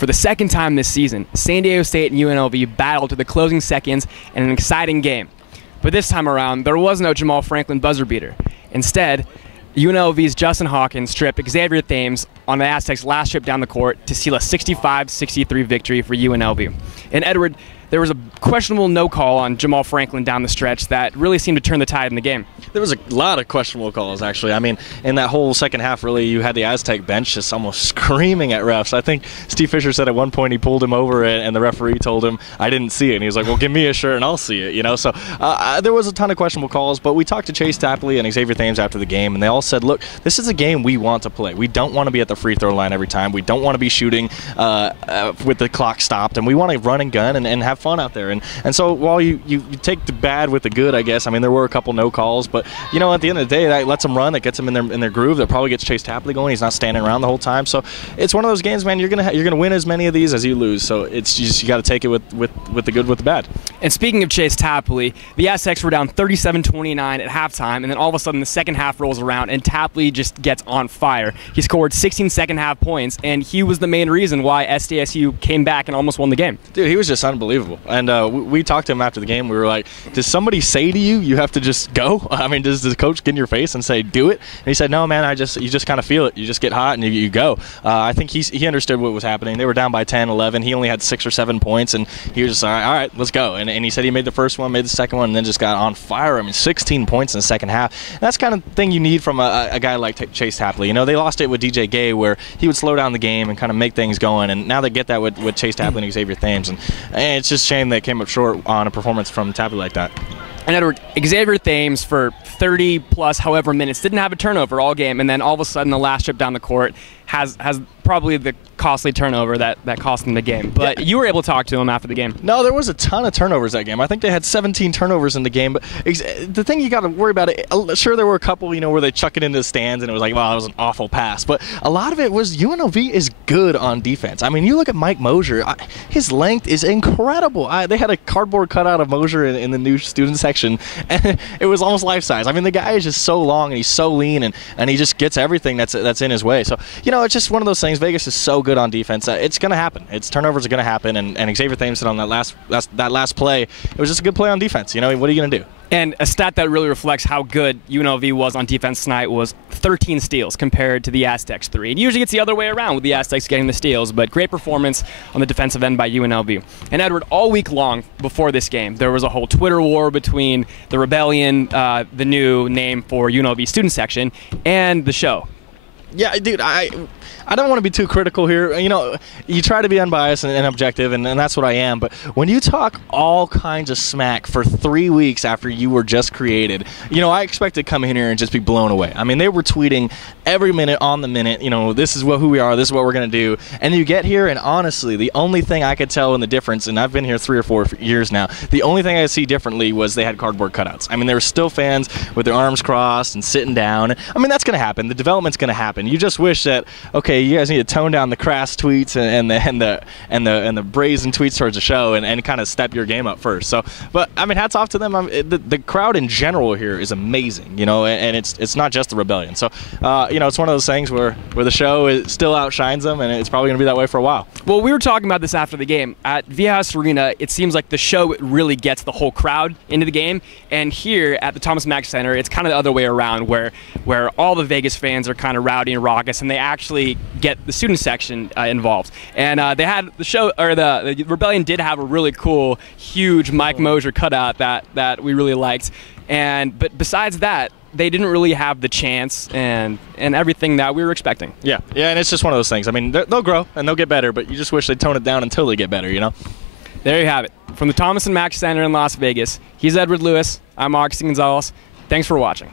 For the second time this season, San Diego State and UNLV battled to the closing seconds in an exciting game. But this time around, there was no Jamal Franklin buzzer beater. Instead, UNLV's Justin Hawkins stripped Xavier Thames on the Aztecs' last trip down the court to seal a 65-63 victory for UNLV. And Edward, there was a questionable no call on Jamal Franklin down the stretch that really seemed to turn the tide in the game. There was a lot of questionable calls, actually. I mean, in that whole second half, really, you had the Aztec bench just almost screaming at refs. I think Steve Fisher said at one point he pulled him over and the referee told him, I didn't see it. And he was like, well, give me a shirt and I'll see it, you know? So there was a ton of questionable calls, but we talked to Chase Tapley and Xavier Thames after the game, and they all said, look, this is a game we want to play. We don't want to be at the free throw line every time. We don't want to be shooting with the clock stopped, and we want to run and gun and have fun out there. And so while you take the bad with the good, I guess, I mean, there were a couple no calls, but, you know, at the end of the day, that lets them run. That gets them in their groove. That probably gets Chase Tapley going. He's not standing around the whole time. So it's one of those games, man, you're gonna win as many of these as you lose. So it's just, you got to take it with the good with the bad. And speaking of Chase Tapley, the Aztecs were down 37-29 at halftime, and then all of a sudden the second half rolls around, and Tapley just gets on fire. He scored 16 second half points, and he was the main reason why SDSU came back and almost won the game. Dude, he was just unbelievable. And we talked to him after the game. We were like, does somebody say to you have to just go? I mean, does the coach get in your face and say, do it? And he said, no, man, you just kind of feel it. You just get hot and you go. I think he understood what was happening. They were down by 10, 11. He only had 6 or 7 points, and he was just, all right, let's go. And he said he made the first one, made the second one, and then just got on fire. I mean, 16 points in the second half. And that's kind of thing you need from a guy like Chase Tapley. You know, they lost it with DJ Gay, where he would slow down the game and kind of make things going, and now they get that with Chase Tapley and Xavier Thames. And it's just a shame they came up short on a performance from Tapley like that. And Edward, Xavier Thames for 30-plus however minutes didn't have a turnover all game, and then all of a sudden the last trip down the court has probably the costly turnover that cost them the game. But yeah, you were able to talk to him after the game. No, there was a ton of turnovers that game. I think they had 17 turnovers in the game. But the thing you got to worry about, sure, there were a couple, you know, where they chuck it into the stands and it was like, wow, that was an awful pass. But a lot of it was UNLV is good on defense. I mean, you look at Mike Mosier, his length is incredible. They had a cardboard cutout of Mosier in the new student section, and it was almost life-size. I mean, the guy is just so long and he's so lean, and he just gets everything that's in his way. So, you know, it's just one of those things. Vegas is so good on defense. It's going to happen. Turnovers are going to happen, and Xavier Thames said on that last play, it was just a good play on defense. You know, what are you going to do? And a stat that really reflects how good UNLV was on defense tonight was 13 steals compared to the Aztecs 3. It usually it's the other way around with the Aztecs getting the steals, but great performance on the defensive end by UNLV. And Edward, all week long before this game, there was a whole Twitter war between the Rebellion, the new name for UNLV student section, and the show. Yeah, dude, I don't want to be too critical here. You know, you try to be unbiased and objective, and that's what I am. But when you talk all kinds of smack for 3 weeks after you were just created, you know, I expect to come in here and just be blown away. I mean, they were tweeting every minute on the minute, you know, this is who we are, this is what we're going to do. And you get here, and honestly, the only thing I could tell in the difference, and I've been here 3 or 4 years now, the only thing I see differently was they had cardboard cutouts. I mean, there were still fans with their arms crossed and sitting down. I mean, that's going to happen. The development's going to happen. You just wish that, okay, you guys need to tone down the crass tweets and the brazen tweets towards the show and kind of step your game up first. So, but I mean, hats off to them. The crowd in general here is amazing, you know, and it's not just the Rebellion. So, you know, it's one of those things where the show still outshines them, and it's probably going to be that way for a while. Well, we were talking about this after the game. At Viejas Arena, it seems like the show really gets the whole crowd into the game, and here at the Thomas and Mack Center, it's kind of the other way around, where all the Vegas fans are kind of rowdy and raucous, and they actually get the student section involved. And they had the show, or the Rebellion did have a really cool, huge Mike Mosier cutout that we really liked. But besides that, they didn't really have the chance and everything that we were expecting. Yeah, and it's just one of those things. I mean, they'll grow and they'll get better, but you just wish they'd tone it down until they get better, you know? There you have it. From the Thomas and Mack Center in Las Vegas, he's Edward Lewis. I'm Agustin Gonzalez. Thanks for watching.